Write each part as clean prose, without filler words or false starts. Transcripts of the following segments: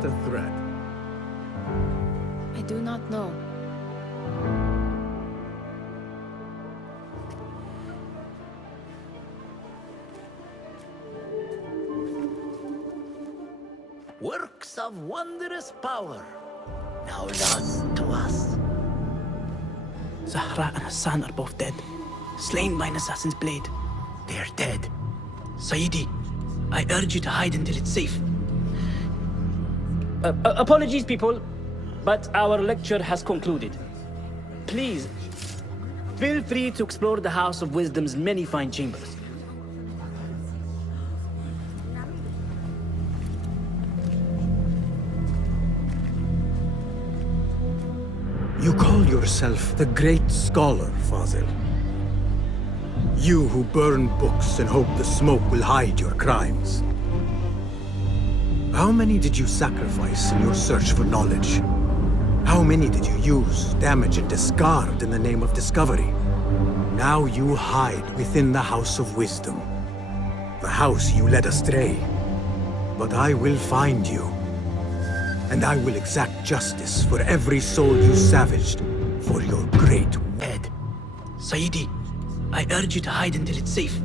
that a threat? I do not know. Works of wondrous power, now lost to us. Zahra and Hassan are both dead, slain by an assassin's blade. They're dead. Sayyidi, I urge you to hide until it's safe. Apologies, people, but our lecture has concluded. Please, feel free to explore the House of Wisdom's many fine chambers. You call yourself the great scholar, Fazil. You who burn books and hope the smoke will hide your crimes. How many did you sacrifice in your search for knowledge? How many did you use, damage, and discard in the name of discovery? Now you hide within the House of Wisdom. The house you led astray. But I will find you. And I will exact justice for every soul you savaged for your great Dead. Sayyidi, I urge you to hide until it's safe.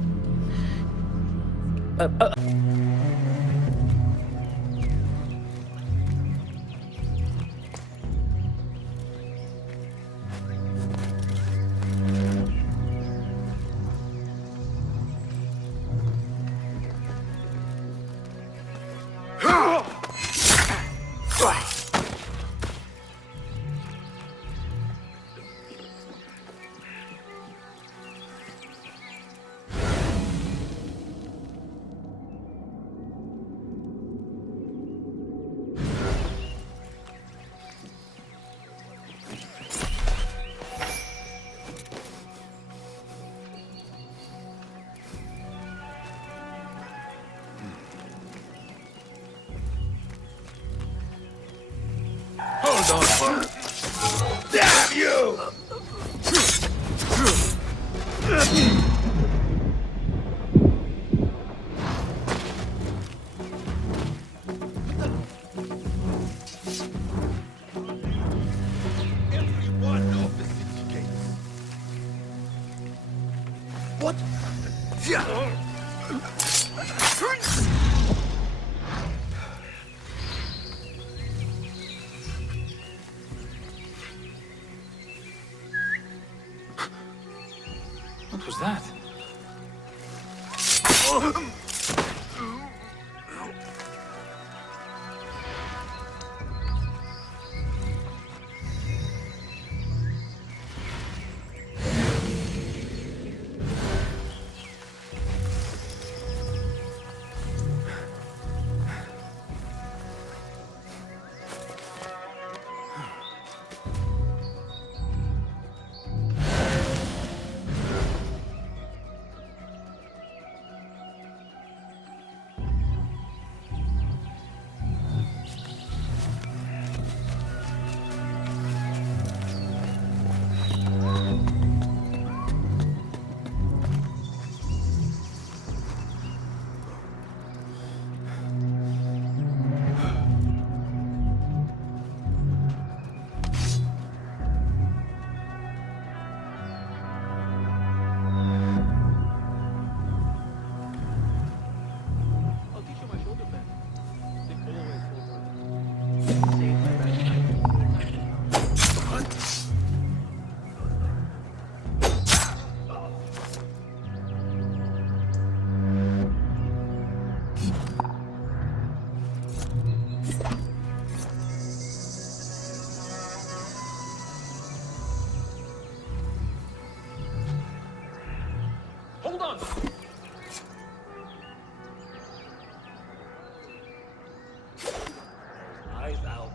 Hold on. Damn you! Everyone of the city gates. What? What was that? Hold on! Eyes out.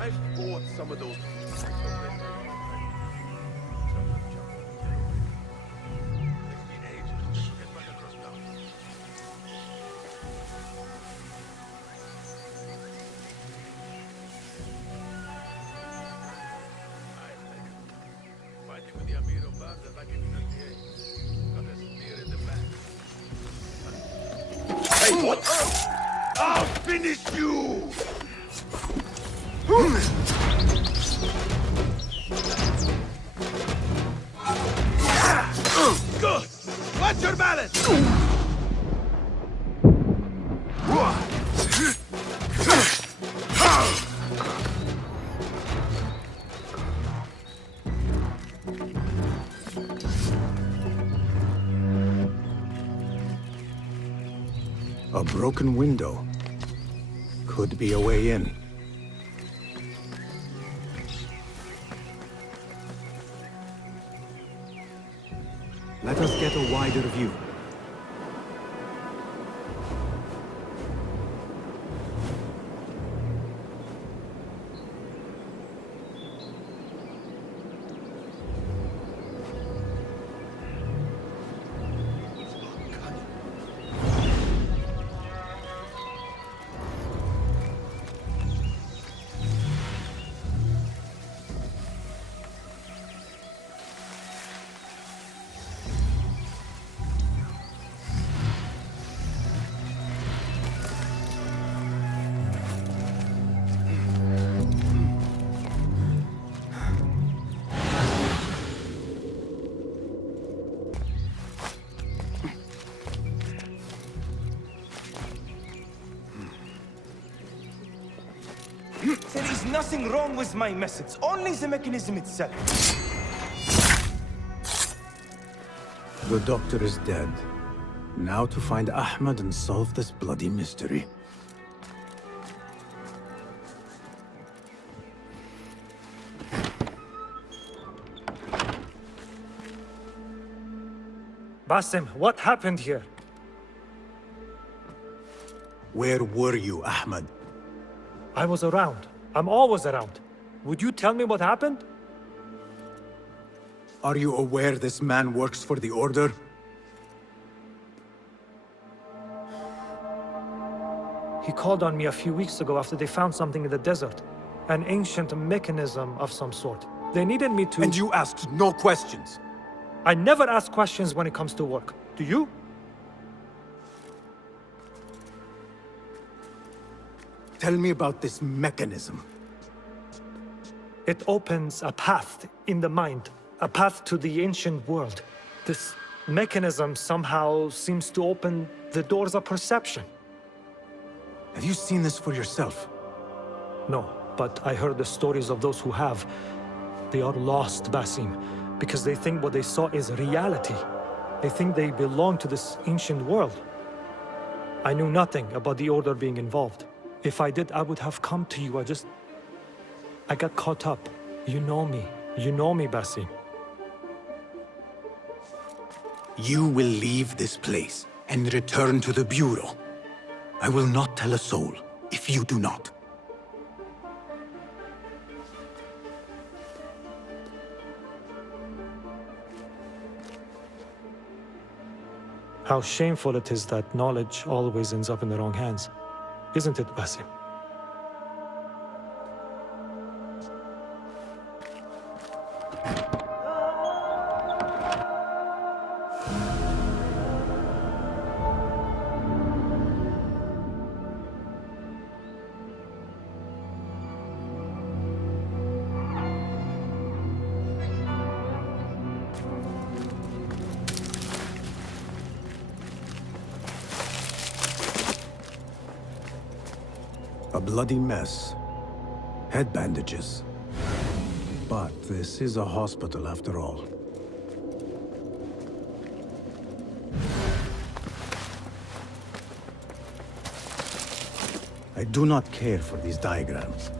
I fought some of those. Fighting with the Amir of Baghdad back in 38. Got a spear in the back. Hey, what? I'll finish you! Good! Watch your balance! A broken window. Could be a way in. Let us get a wider view. There is nothing wrong with my message, only the mechanism itself. The doctor is dead. Now to find Ahmed and solve this bloody mystery. Basim, what happened here? Where were you, Ahmed? I was around. I'm always around. Would you tell me what happened? Are you aware this man works for the Order? He called on me a few weeks ago after they found something in the desert. An ancient mechanism of some sort. They needed me to... And you asked no questions? I never ask questions when it comes to work. Do you? Tell me about this mechanism. It opens a path in the mind, a path to the ancient world. This mechanism somehow seems to open the doors of perception. Have you seen this for yourself? No, but I heard the stories of those who have. They are lost, Basim, because they think what they saw is reality. They think they belong to this ancient world. I knew nothing about the Order being involved. If I did, I would have come to you. I got caught up. You know me. You know me, Basim. You will leave this place and return to the Bureau. I will not tell a soul if you do not. How shameful it is that knowledge always ends up in the wrong hands. Isn't it, Basim? A bloody mess. Head bandages. But this is a hospital after all. I do not care for these diagrams.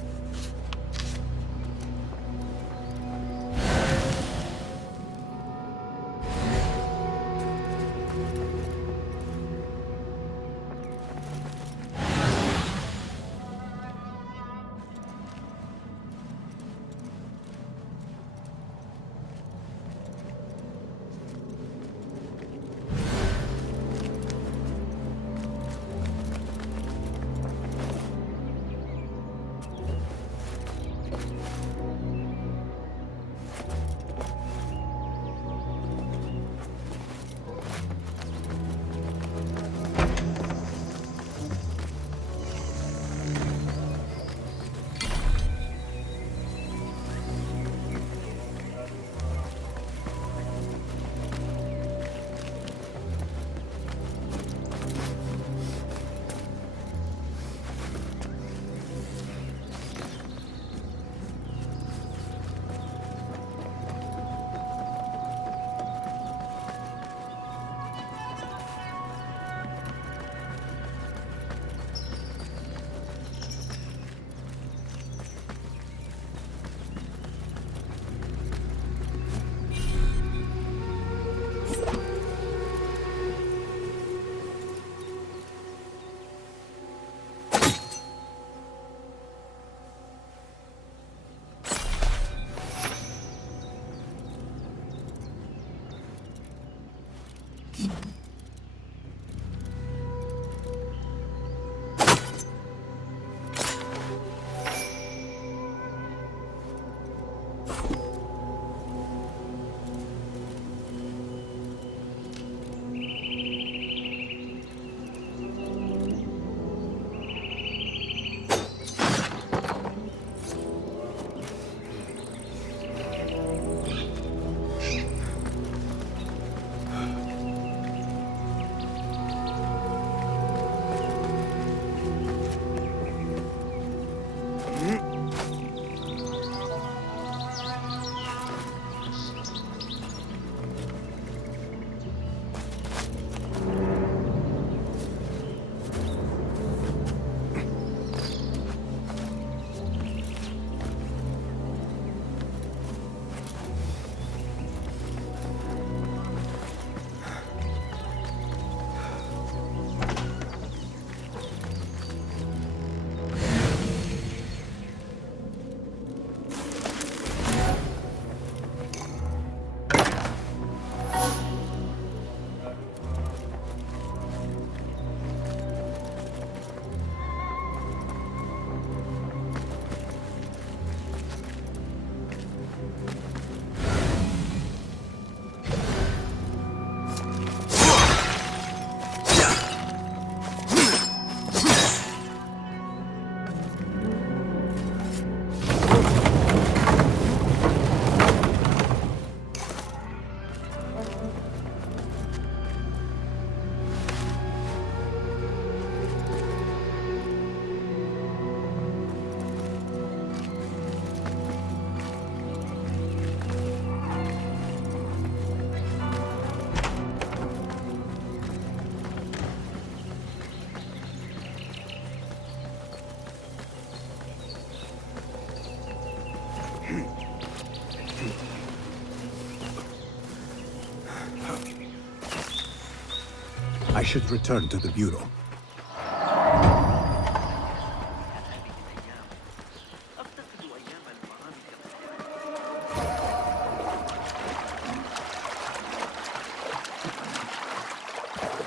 I should return to the Bureau.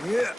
Yeah.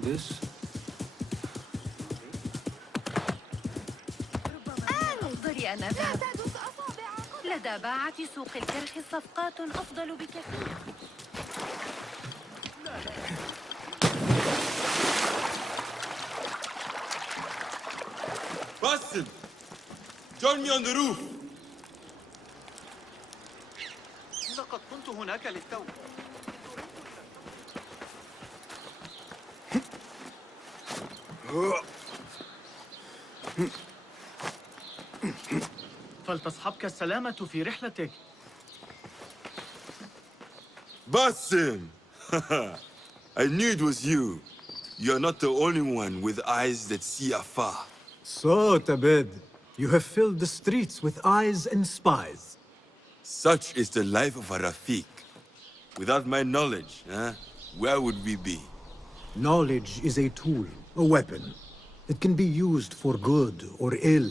This? أفضل أن أذهب. لدى باعة سوق الكرخ صفقات أفضل بكثير. Boston! Join me on the roof! لقد كنت هناك للتو. فلتصحبك السلامة في رحلتك. Boston! I knew it was you. You're not the only one with eyes that see afar. So, Tabed, you have filled the streets with eyes and spies. Such is the life of a Rafiq. Without my knowledge, where would we be? Knowledge is a tool, a weapon. It can be used for good or ill.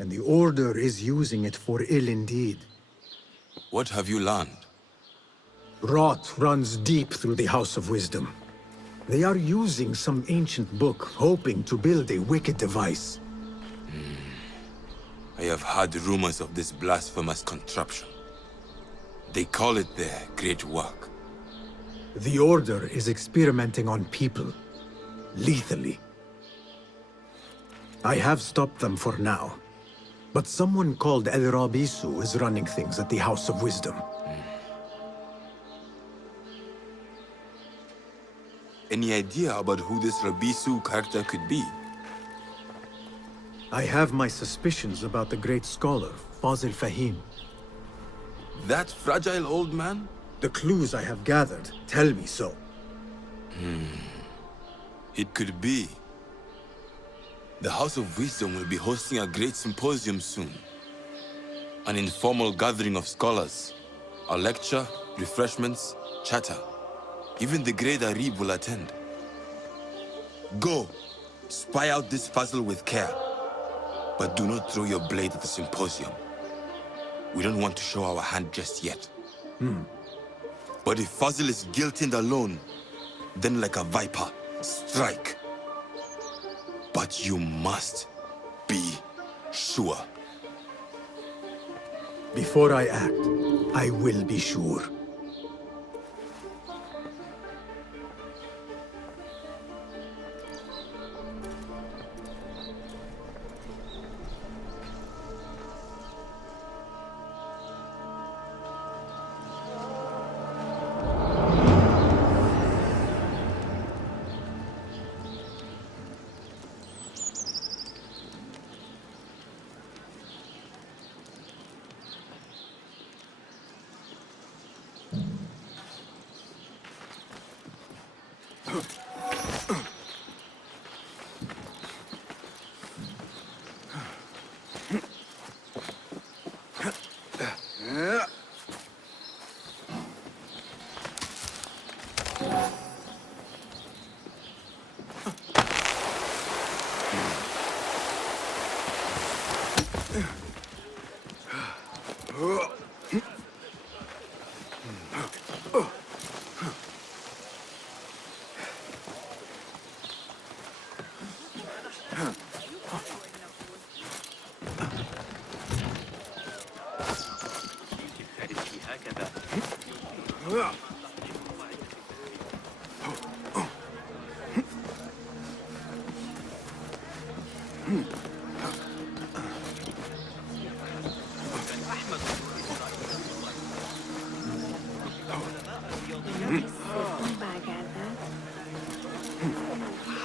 And the Order is using it for ill indeed. What have you learned? Rot runs deep through the House of Wisdom. They are using some ancient book, hoping to build a wicked device. I have heard rumors of this blasphemous contraption. They call it their great work. The Order is experimenting on people, lethally. I have stopped them for now. But someone called El Rabisu is running things at the House of Wisdom. Any idea about who this Rabisu character could be? I have my suspicions about the great scholar, Fazil Fahim. That fragile old man? The clues I have gathered tell me so. It could be. The House of Wisdom will be hosting a great symposium soon. An informal gathering of scholars. A lecture, refreshments, chatter. Even the great Arib will attend. Go, spy out this puzzle with care. But do not throw your blade at the symposium. We don't want to show our hand just yet. But if Fazil is guilty and alone, then like a viper, strike. But you must be sure. Before I act, I will be sure.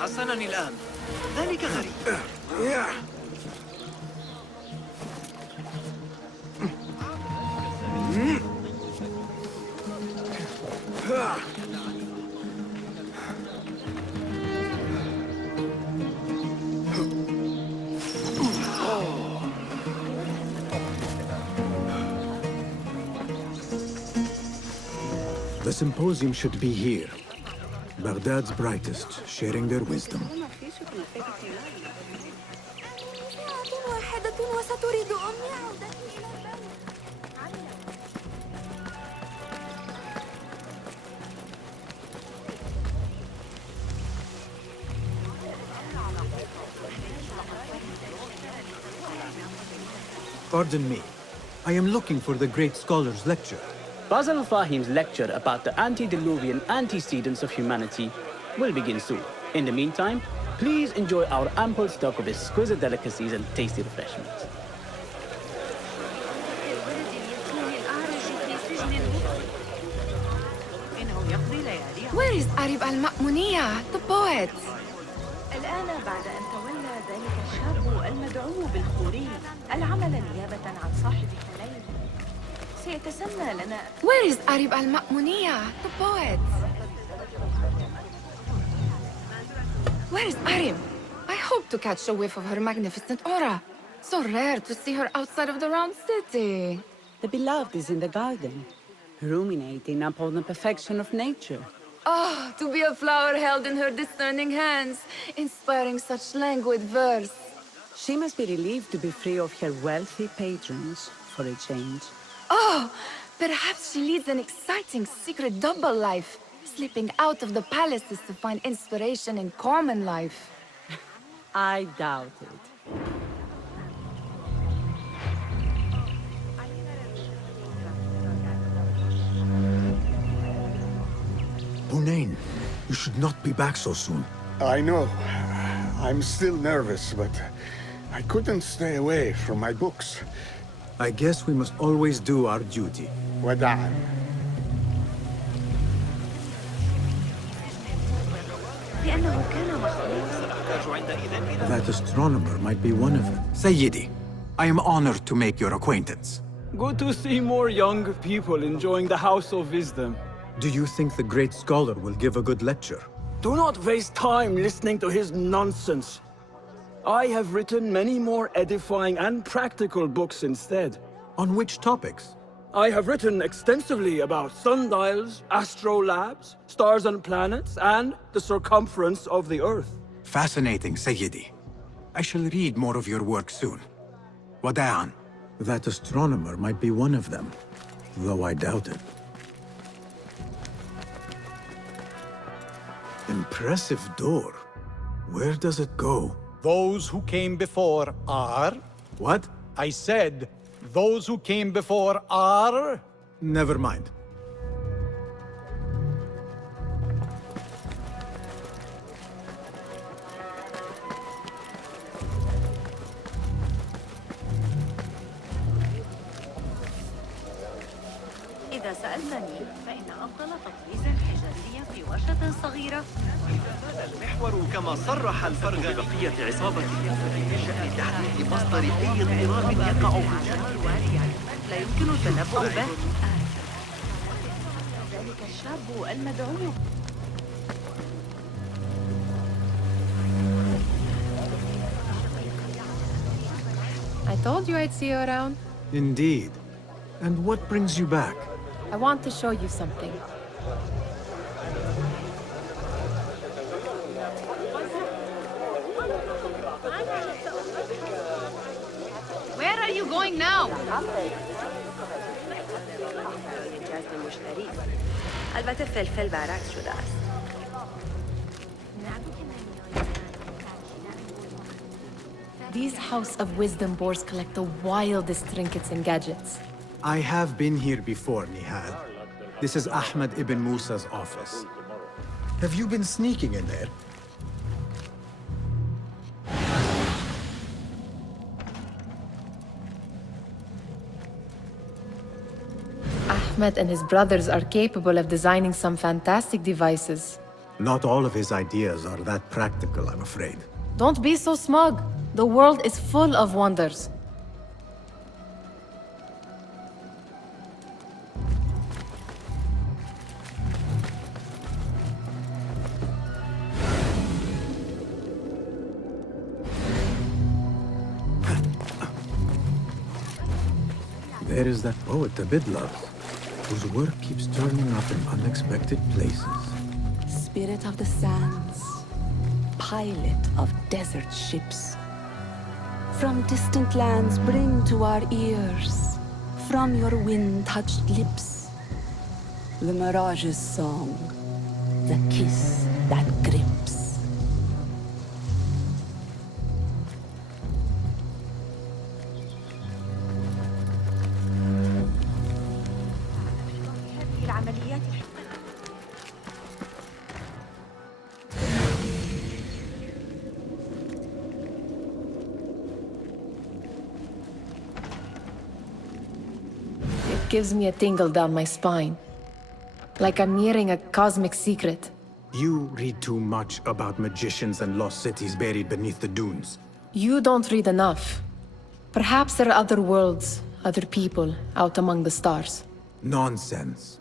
حسناً الآن. ذلك غريب. The symposium should be here. Baghdad's brightest, sharing their wisdom. Pardon me. I am looking for the great scholar's lecture. Basil Fahim's lecture about the antediluvian antecedents of humanity will begin soon. In the meantime, please enjoy our ample stock of exquisite delicacies and tasty refreshments. Where is Arib al-Ma'muniya, the poet? الآن بعد أن تولى ذلك الشاب المدعو بالخوري العمل نيابة عن صاحبك ليلى سيتسنى لنا. Where is Arib al-Ma'muniya, the poet? Where is Arib? I hope to catch a whiff of her magnificent aura. So rare to see her outside of the round city. The beloved is in the garden, ruminating upon the perfection of nature. Oh, to be a flower held in her discerning hands, inspiring such languid verse. She must be relieved to be free of her wealthy patrons for a change. Oh, perhaps she leads an exciting secret double life, slipping out of the palaces to find inspiration in common life. I doubt it. Hunain, you should not be back so soon. I know. I'm still nervous, but I couldn't stay away from my books. I guess we must always do our duty. Wada'an. That astronomer might be one of them. Sayyidi, I am honored to make your acquaintance. Good to see more young people enjoying the House of Wisdom. Do you think the great scholar will give a good lecture? Do not waste time listening to his nonsense. I have written many more edifying and practical books instead. On which topics? I have written extensively about sundials, astrolabes, stars and planets, and the circumference of the Earth. Fascinating, Sayyidi. I shall read more of your work soon. Wada'an. That astronomer might be one of them, though I doubt it. Impressive door. Where does it go? Those who came before are... What? I said, those who came before are... Never mind. إذا سألتني فإن أفضل تطريز حجري في ورشة صغيرة. المحور كما صرح الفرغ ببقية عصابته بشأن تحديد مصدر أي اضطراب يقع في الجو. لا يمكن التنبؤ به. ذلك الشاب المدعو. I told you I'd see you around. Indeed. And what brings you back? I want to show you something. Where are you going now? البته فلفل برعکس شده است. These House of Wisdom boars collect the wildest trinkets and gadgets. I have been here before, Nihal. This is Ahmed ibn Musa's office. Have you been sneaking in there? Ahmed and his brothers are capable of designing some fantastic devices. Not all of his ideas are that practical, I'm afraid. Don't be so smug. The world is full of wonders. There is that poet Abid loves, whose work keeps turning up in unexpected places. Spirit of the sands, pilot of desert ships. From distant lands bring to our ears, from your wind-touched lips, the mirage's song, the kiss that grips. Gives me a tingle down my spine. Like I'm nearing a cosmic secret. You read too much about magicians and lost cities buried beneath the dunes. You don't read enough. Perhaps there are other worlds, other people, out among the stars. Nonsense.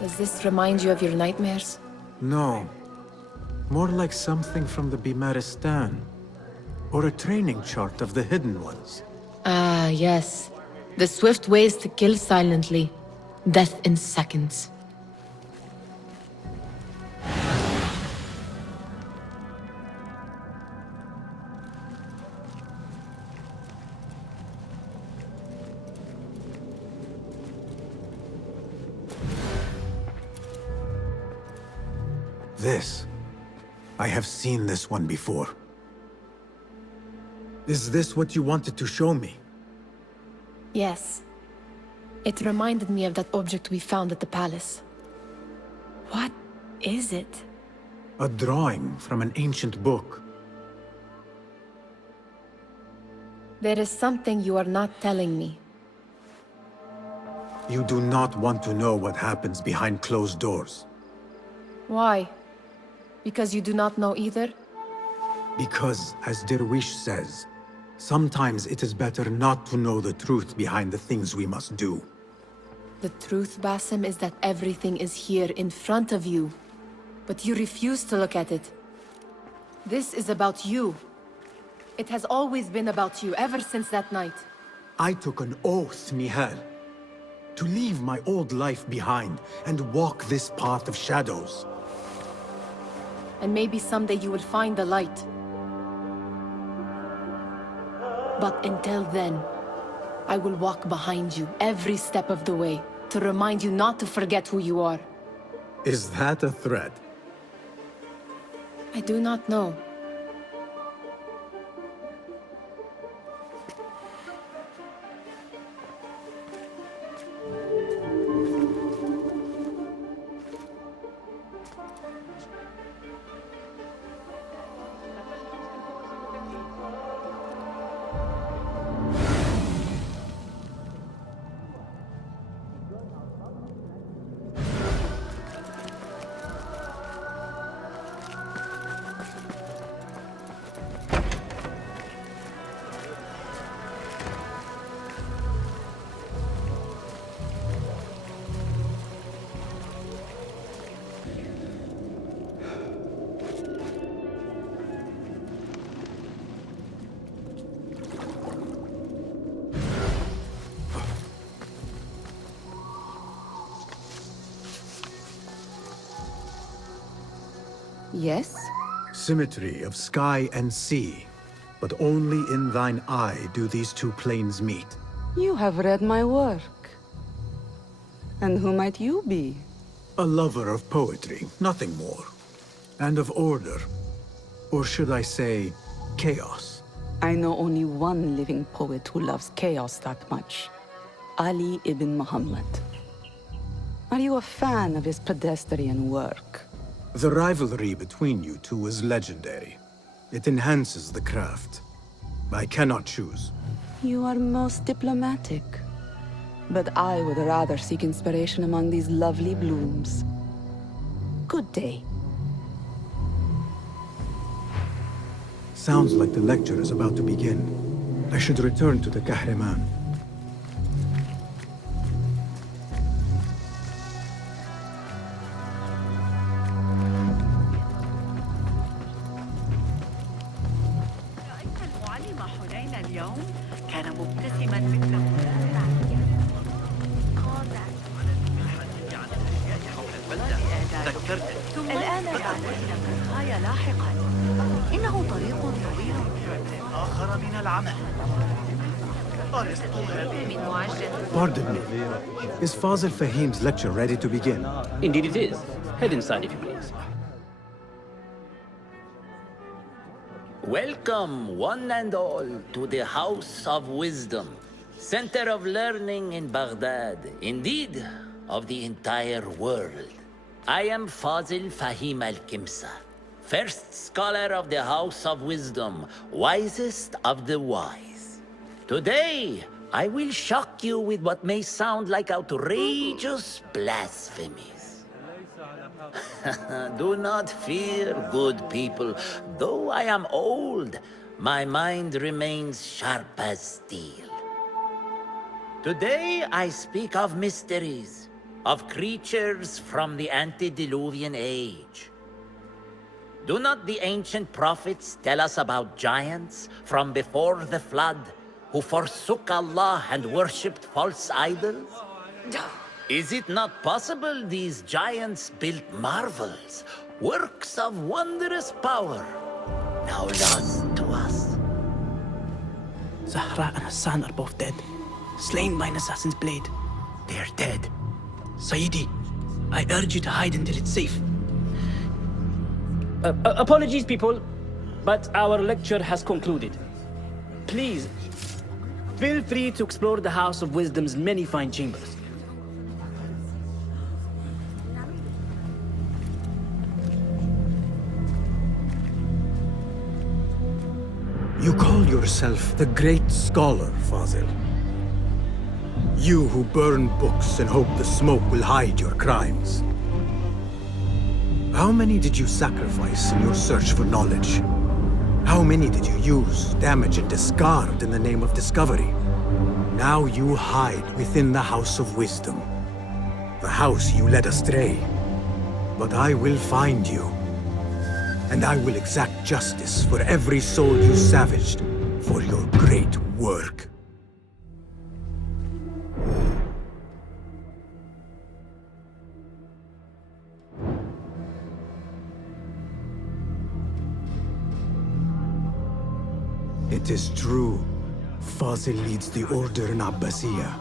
Does this remind you of your nightmares? No. More like something from the Bimaristan. Or a training chart of the Hidden Ones. Ah, yes. The swift ways to kill silently. Death in seconds. This. I have seen this one before. Is this what you wanted to show me? Yes. It reminded me of that object we found at the palace. What is it? A drawing from an ancient book. There is something you are not telling me. You do not want to know what happens behind closed doors. Why? Because you do not know either? Because, as Derwish says, sometimes it is better not to know the truth behind the things we must do. The truth, Basim, is that everything is here in front of you. But you refuse to look at it. This is about you. It has always been about you, ever since that night. I took an oath, Nihal, to leave my old life behind and walk this path of shadows. And maybe someday you will find the light. But until then, I will walk behind you every step of the way to remind you not to forget who you are. Is that a threat? I do not know. Yes? Symmetry of sky and sea, but only in thine eye do these two planes meet. You have read my work. And who might you be? A lover of poetry, nothing more. And of order. Or should I say, chaos. I know only one living poet who loves chaos that much. Ali ibn Muhammad. Are you a fan of his pedestrian work? The rivalry between you two is legendary. It enhances the craft. I cannot choose. You are most diplomatic. But I would rather seek inspiration among these lovely blooms. Good day. Sounds like the lecture is about to begin. I should return to the Kahraman. الآن سأعطيك الغاية لاحقا. إنه طريق طويل آخر من العمل. Pardon me. Is Fazil Fahim's lecture ready to begin? Indeed it is. Head inside if you please. Welcome, one and all, to the House of Wisdom, center of learning in Baghdad, indeed, of the entire world. I am Fazil Fahim al-Kimsa, first scholar of the House of Wisdom, wisest of the wise. Today, I will shock you with what may sound like outrageous blasphemies. Do not fear, good people. Though I am old, my mind remains sharp as steel. Today, I speak of mysteries, of creatures from the antediluvian age. Do not the ancient prophets tell us about giants from before the flood who forsook Allah and worshipped false idols? Is it not possible these giants built marvels, works of wondrous power, now lost to us? Zahra and Hassan are both dead, slain by an assassin's blade. They're dead. Sayyidi, I urge you to hide until it's safe. Apologies, people, but our lecture has concluded. Please, feel free to explore the House of Wisdom's many fine chambers. You call yourself the great scholar, Fazil. You who burn books and hope the smoke will hide your crimes. How many did you sacrifice in your search for knowledge? How many did you use, damage, and discard in the name of discovery? Now you hide within the House of Wisdom. The house you led astray. But I will find you. And I will exact justice for every soul you savaged for your great work. It is true. Fazil leads the order in Abbasiyah.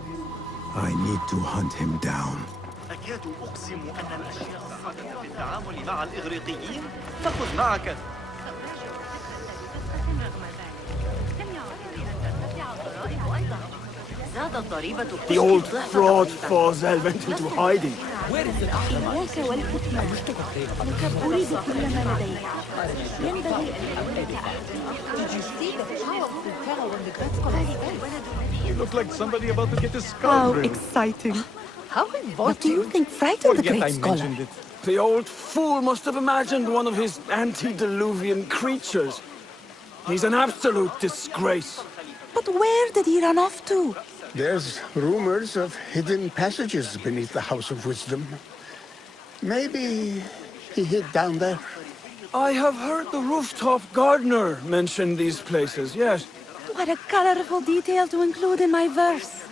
I need to hunt him down. أكاد أقسم أن الأشياء الصعبة في التعامل مع الإغريقيين تأخذ معك. The old fraud Fazil went into hiding. Where is it? Did you see the powerful fellow on the great scholar's face? You look like somebody about to get his skull How drilled. exciting. How What do you think frightened the Forget great I scholar? mentioned it. The old fool must have imagined one of his antediluvian creatures. He's an absolute disgrace. But where did he run off to? There's rumors of hidden passages beneath the House of Wisdom. Maybe he hid down there. I have heard the rooftop gardener mention these places, yes. What a colorful detail to include in my verse.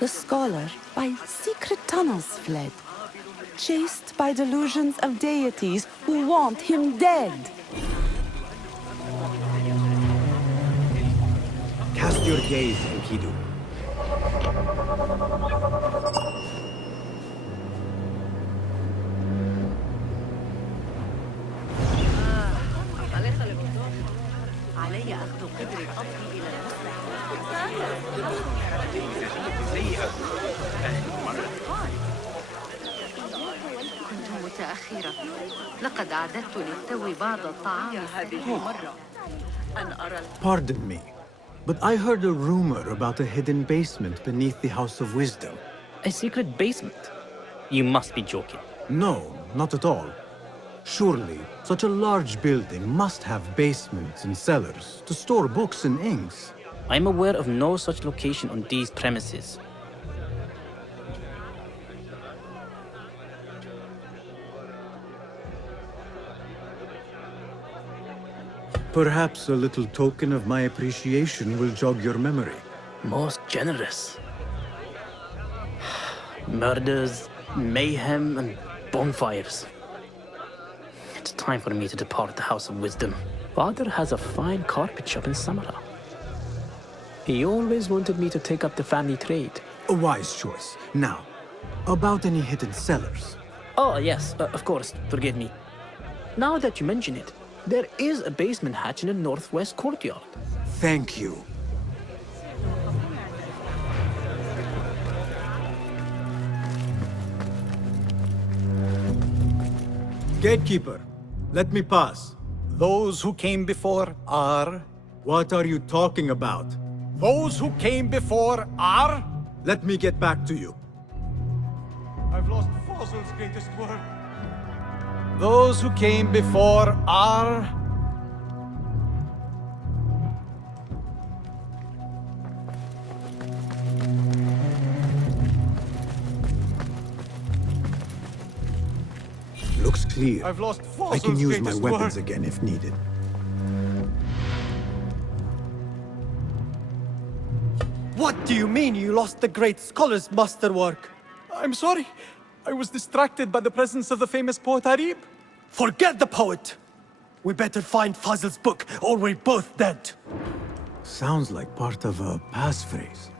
The scholar by secret tunnels fled. chased by delusions of deities who want him dead. Cast your gaze, Enkidu. علي أخذ قدر الأرض إلى كنت متأخرة. لقد أعددت للتو بعض الطعام هذه المرة. أن أرى Pardon me, but I heard a rumor about a hidden basement beneath the House of Wisdom. A secret basement? You must be joking. No, not at all. Surely, such a large building must have basements and cellars to store books and inks. I'm aware of no such location on these premises. Perhaps a little token of my appreciation will jog your memory. Most generous. Murders, mayhem, and bonfires. It's time for me to depart the House of Wisdom. Father has a fine carpet shop in Samara. He always wanted me to take up the family trade. A wise choice. Now, about any hidden cellars? Oh, yes, of course, forgive me. Now that you mention it, there is a basement hatch in the northwest courtyard. Thank you. Gatekeeper, let me pass. Those who came before are... What are you talking about? Those who came before are... Let me get back to you. I've lost Fossil's greatest work. Those who came before are... Looks clear. I've lost I Fossil's can use my greatest weapons work. again if needed. What do you mean you lost the great scholar's masterwork? I'm sorry. I was distracted by the presence of the famous poet Arib. Forget the poet! We better find Fazil's book, or we're both dead. Sounds like part of a passphrase.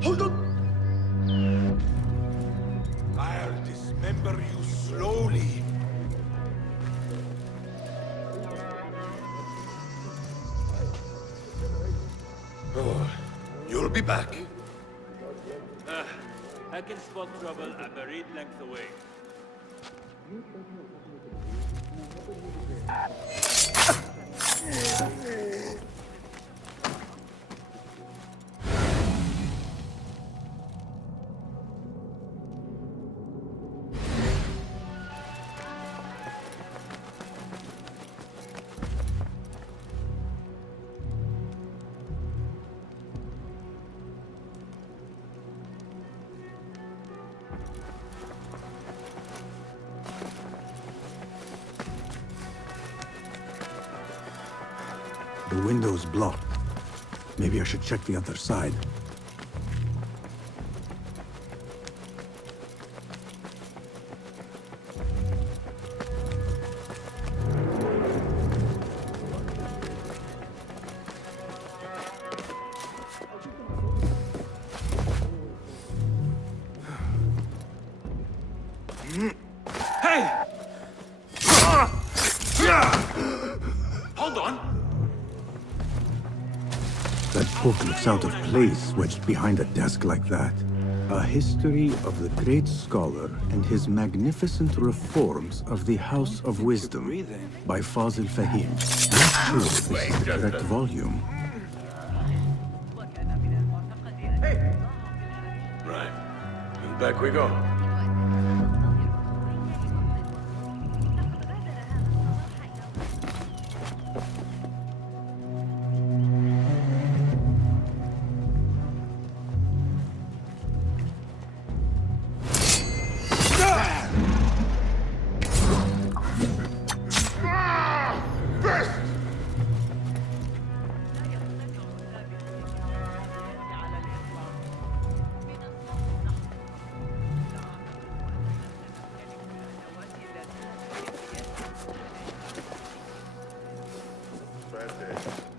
Hold on! I'll dismember you slowly. Oh, you'll be back. I can spot trouble a buried length away. The window's blocked. Maybe I should check the other side. Hey! Hold on! That book looks out of place wedged behind a desk like that. A history of the great scholar and his magnificent reforms of the House of Wisdom by Fazil Fahim. Not sure this is the correct volume. Right. And back we go. Bad day.